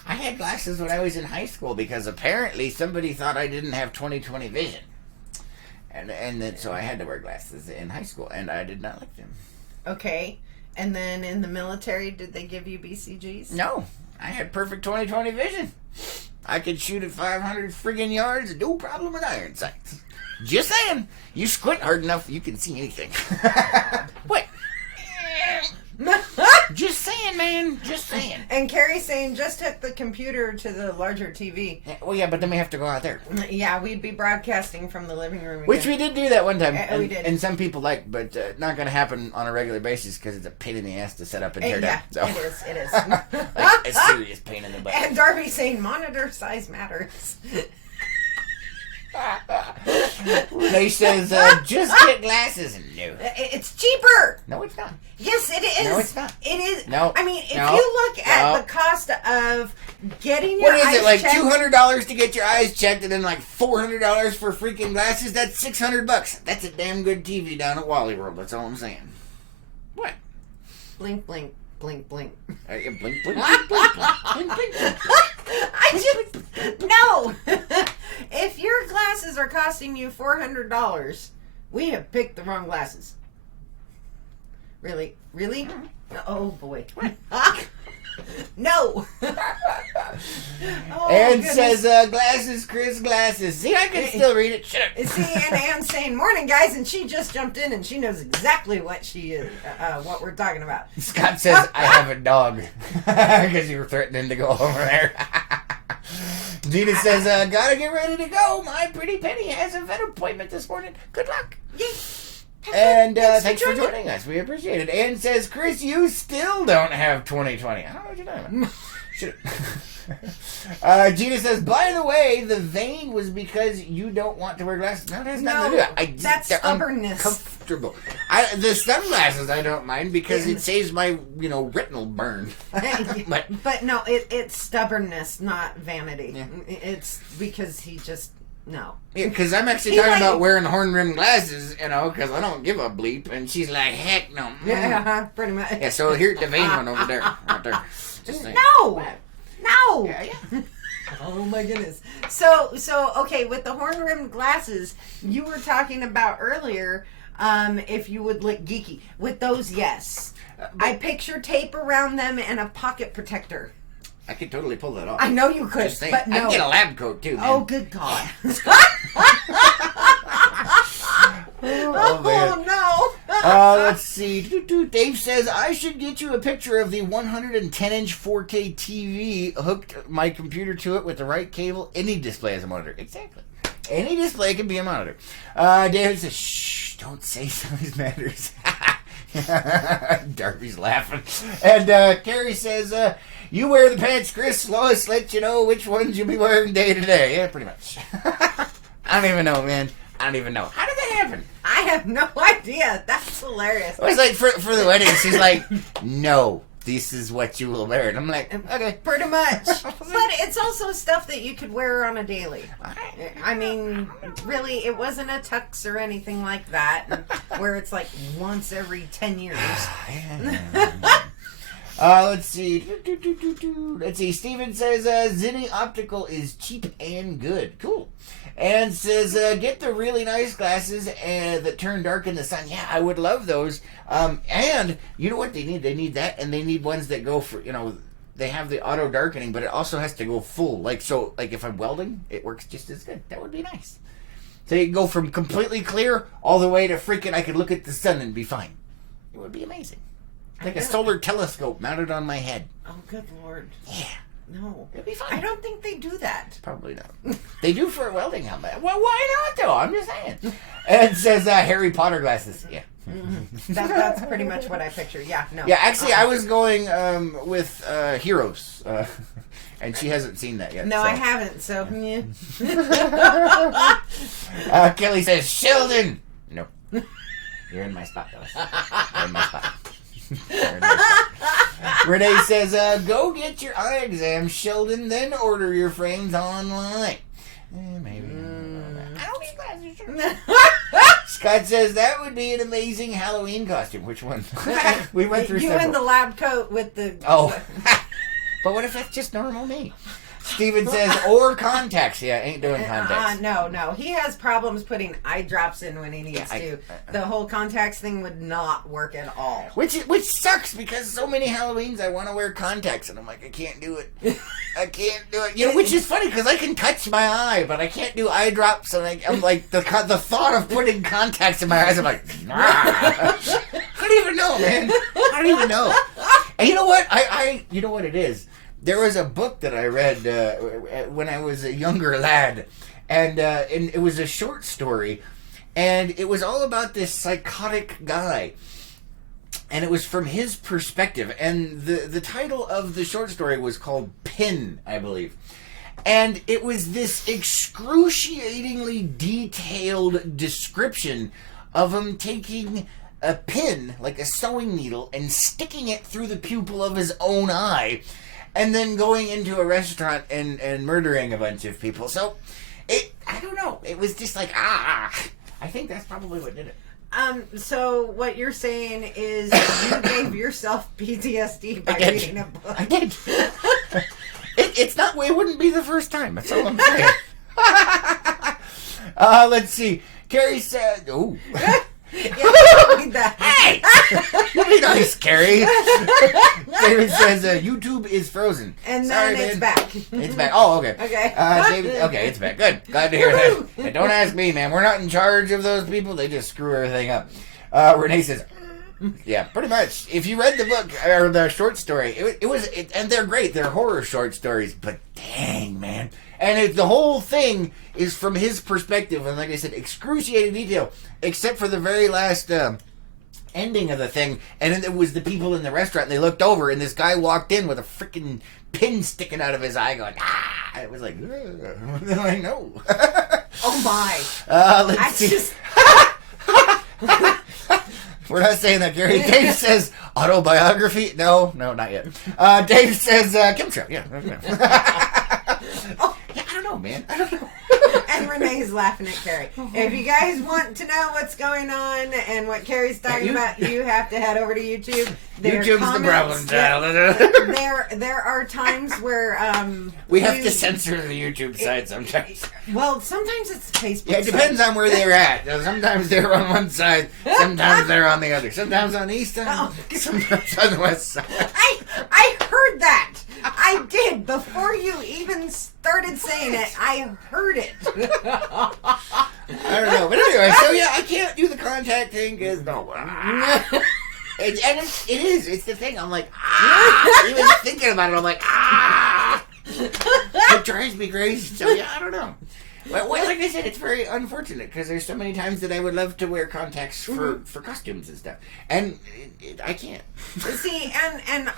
I had glasses when I was in high school because apparently somebody thought I didn't have 20/20 vision. And then, so I had to wear glasses in high school, and I did not like them. Okay. And then in the military, did they give you BCGs? No. I had perfect 20/20 vision. I could shoot at 500 friggin' yards, no problem with iron sights. Just saying. You squint hard enough, you can see anything. What? Just saying, man. Just saying. And Carrie's saying just took the computer to the larger TV. Well, yeah, but then we have to go out there. Yeah, we'd be broadcasting from the living room again. Which we did do that one time. Yeah, and, we did. And some people like, but not going to happen on a regular basis because it's a pain in the ass to set up and tear down. So. It is. Like a serious pain in the butt. And Darby's saying monitor size matters. Renee says, just get glasses. No. It's cheaper. No, it's not. Yes, it is. No, it's not. It is. No. I mean, if No. you look at No. the cost of getting your What is eyes it, like checked, $200 to get your eyes checked and then like $400 for freaking glasses? That's $600. That's a damn good TV down at Wally World. That's all I'm saying. What? blink, blink, blink, blink. Blink, blink, blink, blink, blink, blink, blink. I just no. If your glasses are costing you $400, we have picked the wrong glasses. Really? Oh boy. No. Oh, Ann goodness. says, glasses, Chris, glasses. See, I can still read it. Shut up. See, and Anne's saying, morning, guys, and she just jumped in, and she knows exactly what she is, what we're talking about. Scott says, I have a dog. Because you were threatening to go over there. Gina says, gotta get ready to go. My pretty Penny has a vet appointment this morning. Good luck. Yay. And thanks for joining us. We appreciate it. Ann says, Chris, you still don't have 20/20. I don't know what you're talking about. Gina says, by the way, the vein was because you don't want to wear glasses. No, that's nothing to do with it. That's they're stubbornness. Uncomfortable. The sunglasses I don't mind because it saves my, retinal burn. But no, it's stubbornness, not vanity. Yeah. It's because he just, no. Yeah, because I'm actually He talking like- about wearing horn-rimmed glasses, because I don't give a bleep. And she's like, heck no. Yeah, pretty much. Yeah, so here's the vein one over there. Right there. Just saying. No! No! Yeah. Oh my goodness. So okay, with the horn-rimmed glasses, you were talking about earlier, if you would look geeky. With those, yes. I picture tape around them and a pocket protector. I could totally pull that off. I know you could, Just saying. but I no. can get a lab coat, too, man. Oh, good God. Oh, man. no. Let's see. Dave says, I should get you a picture of the 110-inch 4K TV, hooked my computer to it with the right cable. Any display as a monitor. Exactly. Any display can be a monitor. David says, shh, don't say size matters. Darby's laughing. And Carrie says, you wear the pants, Chris. Lois let you know which ones you'll be wearing day to day. Yeah, pretty much. I don't even know, man. I don't even know. How did that happen? I have no idea. That's hilarious. It was like for the wedding, she's like, no, this is what you will wear. And I'm like, okay. Pretty much. But it's also stuff that you could wear on a daily. I mean, really, it wasn't a tux or anything like that, where it's like once every 10 years. Let's see. Let's see. Steven says, Zinni Optical is cheap and good. Cool. And says, get the really nice glasses that turn dark in the sun. Yeah, I would love those. And you know what they need? They need that, and they need ones that go for, they have the auto darkening, but it also has to go full. Like if I'm welding, it works just as good. That would be nice. So you can go from completely clear all the way to freaking I could look at the sun and be fine. It would be amazing. Like a solar telescope mounted on my head. Oh, good Lord. Yeah. No. It'd be fun. I don't think they do that. Probably not. They do for a welding helmet. Well, why not, though? I'm just saying. And it says Harry Potter glasses. Yeah. Mm-hmm. That's pretty much what I picture. Yeah, no. Yeah, actually, I was going with Heroes. And she hasn't seen that yet. No, so. I haven't, so... Yeah. Kelly says, Sheldon! No. You're in my spot, though. You're in my spot. Renee says, go get your eye exam, Sheldon, then order your frames online. Maybe. I don't need glasses. Scott says, that would be an amazing Halloween costume. Which one? We went through several. You in the lab coat with the... Oh. But what if that's just normal me? Steven says, or contacts. Yeah, ain't doing contacts. No. He has problems putting eye drops in when he needs to. The whole contacts thing would not work at all. Which sucks because so many Halloweens I want to wear contacts and I'm like, I can't do it. I can't do it. Which is funny because I can touch my eye, but I can't do eye drops. And I'm like, the thought of putting contacts in my eyes, I'm like, nah. I don't even know, man. I don't even know. And you know what? You know what it is? There was a book that I read when I was a younger lad, and it was a short story, and it was all about this psychotic guy, and it was from his perspective, and the title of the short story was called Pin, I believe, and it was this excruciatingly detailed description of him taking a pin, like a sewing needle, and sticking it through the pupil of his own eye, and then going into a restaurant and murdering a bunch of people. So, I don't know. It was just like, I think that's probably what did it. So what you're saying is you gave yourself PTSD by reading a book. I did. It wouldn't be the first time. That's all I'm saying. Let's see. Carrie said, oh. Read that. Hey! Be nice, Carrie. David says, YouTube is frozen. And Sorry, then it's man. back. It's back. Oh, okay. Okay. David, okay, it's back. Good. Glad to hear that. And don't ask me, man. We're not in charge of those people. They just screw everything up. Renee says, yeah, pretty much. If you read the book, or the short story, and they're great. They're horror short stories, but dang, man. And the whole thing is from his perspective, and like I said, excruciating detail, except for the very last ending of the thing, and then it was the people in the restaurant, and they looked over, and this guy walked in with a freaking pin sticking out of his eye, going, ah! It was like, I know. Oh my. Let's see. We're not saying that, Gary. Dave says, autobiography? No, not yet. Dave says, chemtrail. Yeah. Oh, yeah, I don't know, man. I don't know. And Renee's laughing at Carrie. If you guys want to know what's going on and what Carrie's talking about, you have to head over to YouTube. YouTube's the problem child. There are times where we have to censor the YouTube side sometimes. Well, sometimes it's Facebook. Yeah, it depends on where they're at. Sometimes they're on one side, sometimes they're on the other. Sometimes on the east side, sometimes on the west side. I heard that. I did. Before you even started saying it, I heard it. I don't know. But anyway, so yeah, I can't do the contact thing because no. And it is. It's the thing. I'm like, even thinking about it, I'm like, It drives me crazy. So yeah, I don't know. But like I said, it's very unfortunate because there's so many times that I would love to wear contacts for costumes and stuff, and I can't. See, and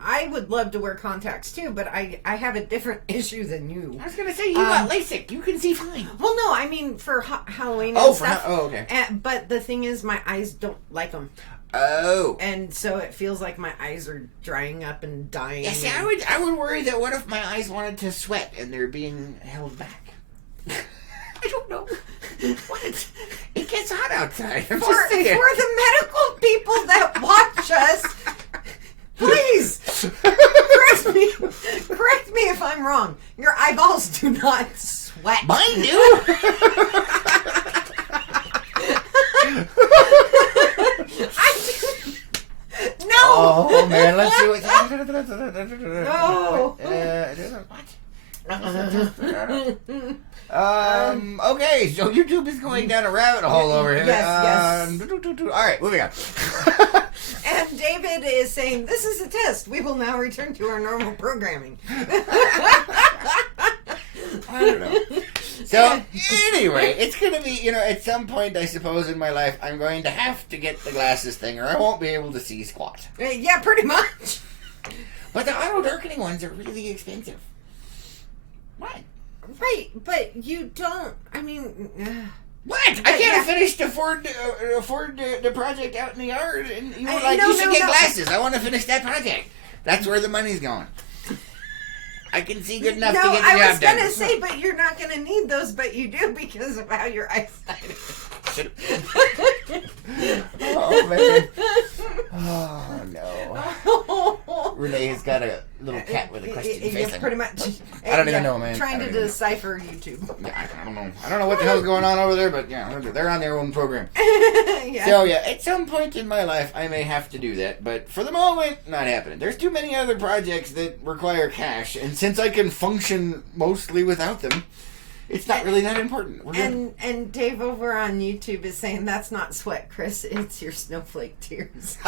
I would love to wear contacts too, but I have a different issue than you. I was gonna say you got LASIK. You can see fine. Well, no, I mean for Halloween and stuff. Okay. But the thing is, my eyes don't like them. Oh. And so it feels like my eyes are drying up and dying. Yeah, see, I would worry that what if my eyes wanted to sweat and they're being held back? I don't know. What? It gets hot outside. I'm just saying. For the medical people that watch us, me if I'm wrong. Your eyeballs do not sweat. Mine do. No. Oh man, let's see what. No. Okay, so YouTube is going down a rabbit hole over here. Yes. All right, moving on. And David is saying, this is a test. We will now return to our normal programming. I don't know. So, anyway, it's going to be, at some point, I suppose, in my life, I'm going to have to get the glasses thing, or I won't be able to see squat. Yeah, pretty much. But the auto-darkening ones are really expensive. Why? Right, but you don't, What? I can't finish to afford the project out in the yard, and you were like, you should get glasses. I want to finish that project. That's where the money's going. I can see good enough to get the job done. No, I was going to say, but you're not going to need those, but you do because of how your eyesight is. Oh, man. Oh, no. Renee's got a little cat with a question face. Pretty much. I don't even know, man. Trying to decipher YouTube. I don't know. I don't know what the hell's going on over there, but yeah, they're on their own program. Yeah. So yeah, at some point in my life, I may have to do that, but for the moment, not happening. There's too many other projects that require cash, and since I can function mostly without them, it's not really that important. And Dave over on YouTube is saying that's not sweat, Chris. It's your snowflake tears.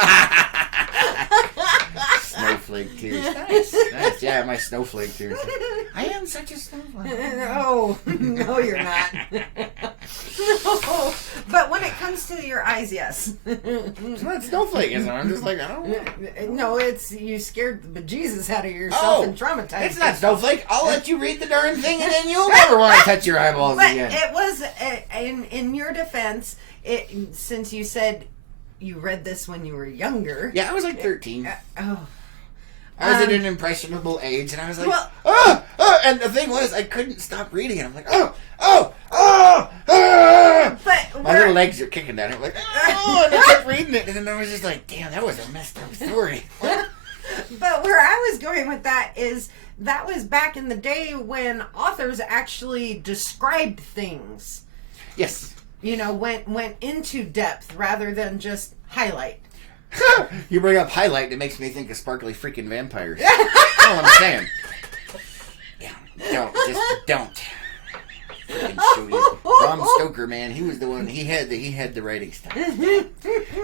Snowflake tears. Nice. Yeah, my snowflake tears. I am such a snowflake. Oh, no, you're not. No. But when it comes to your eyes, yes. It's not snowflake, is it? I'm just like, I don't know. No, it's you scared the bejesus out of yourself and traumatized. It's not snowflake. I'll let you read the darn thing, and then you'll never want to touch your eyeballs again. But it was, in your defense, since you said you read this when you were younger. Yeah, I was like 13. I was at an impressionable age, and I was like, and the thing was, I couldn't stop reading it. I'm like, But my little legs are kicking down. I'm like, and I kept reading it, and then I was just like, damn, that was a messed up story. But where I was going with that is, that was back in the day when authors actually described things. Yes. Went into depth rather than just highlight. You bring up highlight, it makes me think of sparkly freaking vampires. That's all I'm saying. Yeah, don't. Show you. Bram Stoker, man, he was the one. He had the writing stuff.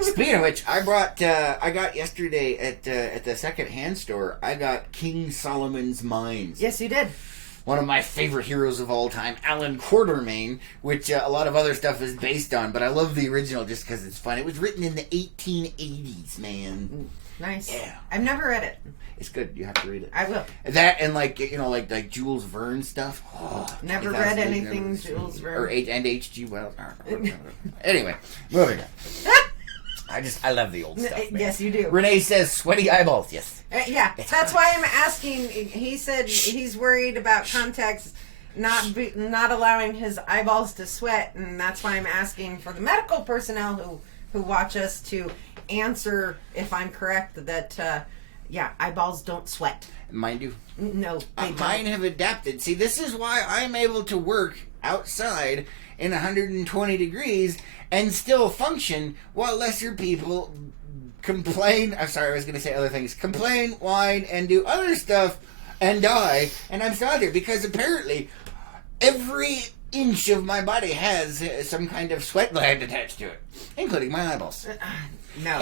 Speaking of which, I got yesterday at the second-hand store. I got King Solomon's Mines. Yes, you did. One of my favorite heroes of all time, Alan Quatermain, which a lot of other stuff is based on, but I love the original just because it's fun. It was written in the 1880s, man. Nice. Yeah. I've never read it. It's good. You have to read it. I will. That and like Jules Verne stuff. Oh, never read anything Jules Verne. And H.G. Wells. Anyway, moving on. I love the old stuff, man. Yes, you do. Renee says sweaty eyeballs. Yes. Yeah, that's why I'm asking. He said he's worried about contacts not allowing his eyeballs to sweat, and that's why I'm asking for the medical personnel who watch us to answer if I'm correct that eyeballs don't sweat. Mine do. No, they don't. Mine have adapted. See, this is why I'm able to work outside in 120 degrees and still function while lesser people complain. I'm sorry, I was going to say other things. Complain, whine, and do other stuff and die, and I'm still out there because apparently every inch of my body has some kind of sweat gland attached to it, including my eyeballs. No.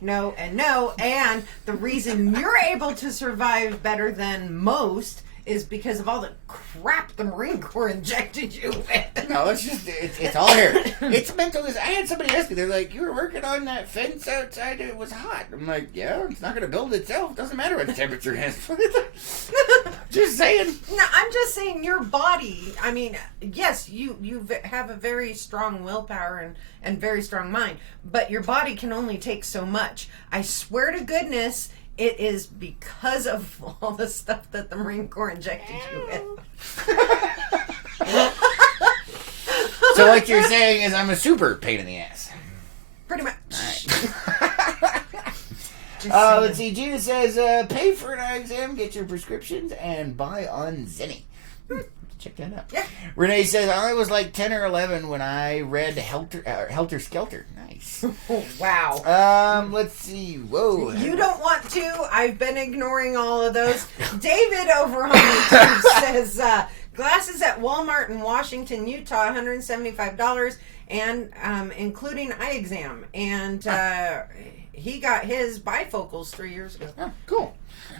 No, and no. And the reason you're able to survive better than most is because of all the crap the Marine Corps injected you with. No, it's all here. It's mental. I had somebody ask me, they're like, you were working on that fence outside, it was hot. I'm like, yeah, it's not going to build itself. Doesn't matter what the temperature is. Just saying. No, I'm just saying your body, yes, you have a very strong willpower and very strong mind, but your body can only take so much. I swear to goodness, it is because of all the stuff that the Marine Corps injected you with. So what you're saying is I'm a super pain in the ass. Pretty much. All right. Let's see. Gina says, pay for an eye exam, get your prescriptions, and buy on Zenny. Check that out. Yeah. Renee says, I was like 10 or 11 when I read Helter Skelter. Nice. Oh, wow. Let's see. Whoa. You don't want to. I've been ignoring all of those. David over on YouTube says, glasses at Walmart in Washington, Utah, $175, and including eye exam. And he got his bifocals 3 years ago. Oh, cool.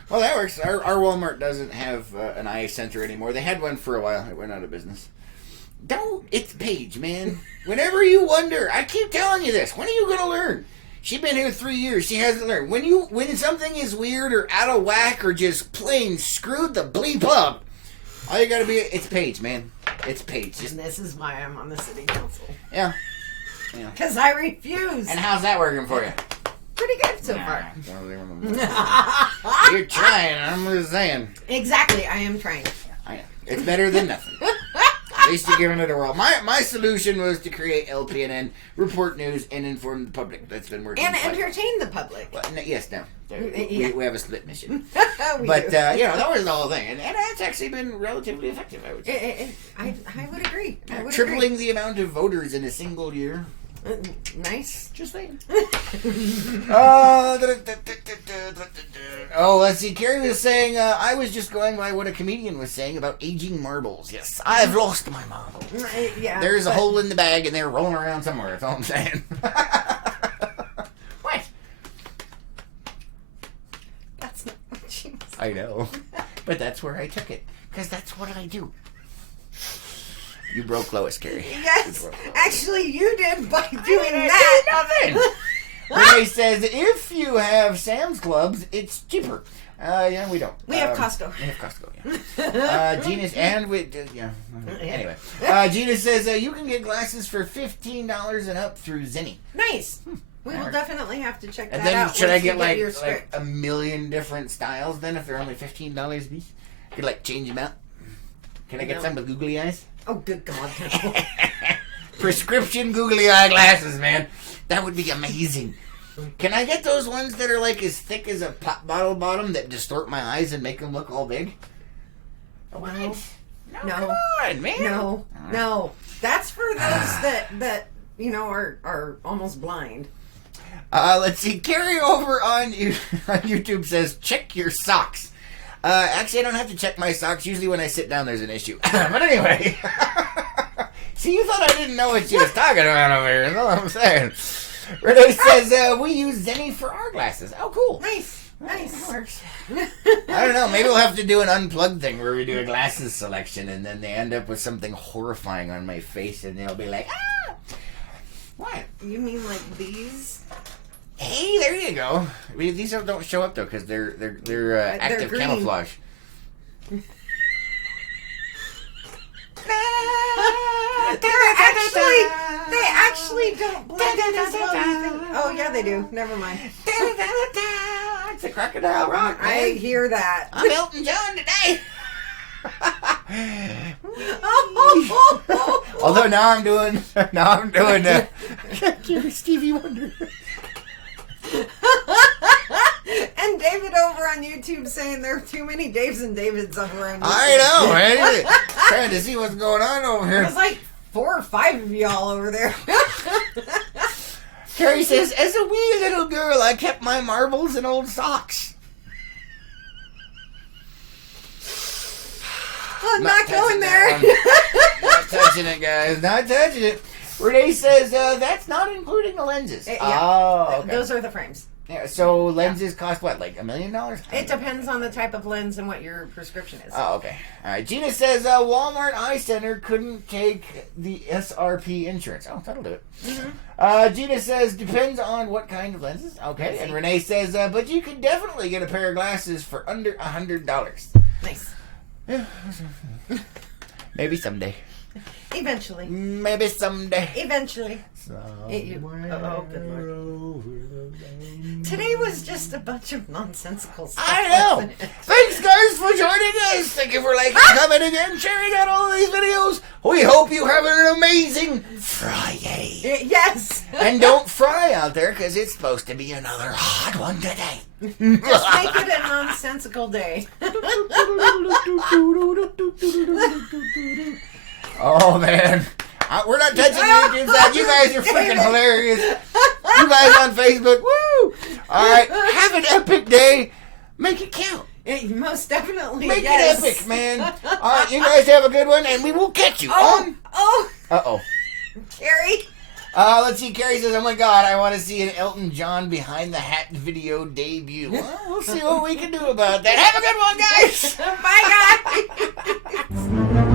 Well, that works. Our Walmart doesn't have an eye center anymore. They had one for a while. It went out of business. It's Paige, man. Whenever you wonder, I keep telling you this. When are you going to learn? She's been here 3 years. She hasn't learned. When something is weird or out of whack or just plain screwed the bleep up, all you got to be, it's Paige, man. It's Paige. And this is why I'm on the city council. Yeah. Because I refuse. And how's that working for you? Pretty good so far. You're trying. I'm just saying. Exactly. I am trying. I know. It's better than nothing. At least you're giving it a whirl. My solution was to create LPNN, report news, and inform the public. That's been working. And entertain the public. Well, yes, no. Yeah. We have a split mission. But, that was the whole thing. And that's actually been relatively effective, I would say. I would agree. Tripling the amount of voters in a single year. Nice. Just saying. Let's see. Carrie was saying, I was just going by what a comedian was saying about aging marbles. Yes, I've lost my marbles. Yeah. There's a hole in the bag and they're rolling around somewhere. That's all I'm saying. What? That's not what she was. I know. But that's where I took it. Because that's what I do. You broke Lois, Carrie. Yes, actually, you did by doing that. Nothing. Renee says if you have Sam's Clubs, it's cheaper. Yeah, we don't. We have Costco. We have Costco. Yeah. Gina's Anyway, Gina says you can get glasses for $15 and up through Zenny. Nice. We will definitely have to check that and then out. Should I get like a million different styles then if they're only $15 each? Could change them out. Can I get some with googly eyes? Oh, good God, no. Prescription googly eye glasses, man. That would be amazing. Can I get those ones that are as thick as a pop bottle bottom that distort my eyes and make them look all big? What? No. Come on, man. No. That's for those that are almost blind. Let's see. Carrie over on YouTube says, check your socks. Actually, I don't have to check my socks. Usually when I sit down, there's an issue. But anyway. See, you thought I didn't know what she was talking about over here. That's all I'm saying. Renee says, we use Zenny for our glasses. Oh, cool. Nice. That works. I don't know. Maybe we'll have to do an unplugged thing where we do a glasses selection and then they end up with something horrifying on my face and they'll be like, ah! What? You mean like these? Hey, there you go. These don't show up though because they're active green. camouflage. They actually don't blend in as well. Oh yeah, they do. Never mind. It's a crocodile rock. Man. I hear that. I'm Elton John today. Although now I'm doing Stevie Wonder. And David over on YouTube saying there are too many Daves and Davids over on YouTube. I know, man. Trying to see what's going on over here. There's like 4 or 5 of y'all over there. Carrie says, as a wee little girl, I kept my marbles in old socks. I'm not going there. Not touching it, guys. Not touching it. Renee says, that's not including the lenses. Yeah. Oh, okay. Those are the frames. Yeah, so lenses cost what, like $1 million? It depends on the type of lens and what your prescription is. Oh, okay. All right. Gina says Walmart Eye Center couldn't take the SRP insurance. Oh, that'll do it. Mm-hmm. Gina says depends on what kind of lenses. Okay. And Renee says, but you could definitely get a pair of glasses for under $100. Nice. Yeah. Maybe someday. Eventually. Maybe someday. Eventually. Good Lord. Today was just a bunch of nonsensical stuff. I know. Thanks Thanks, guys, for joining us. Thank you for liking, commenting, and sharing out all of these videos. We hope you have an amazing Friday. Yes. And don't fry out there, because it's supposed to be another hot one today. Just make it a nonsensical day. Oh, man. We're not touching the YouTube side. You guys are freaking hilarious. You guys on Facebook, woo! All right, have an epic day. Make it count. Most definitely. Make yes. it epic, man. All right, you guys have a good one, and we will catch you on. Uh-oh. Carrie. Let's see. Carrie says, "Oh my God, I want to see an Elton John behind the hat video debut." Well, we'll see what we can do about that. Have a good one, guys. Bye, guys.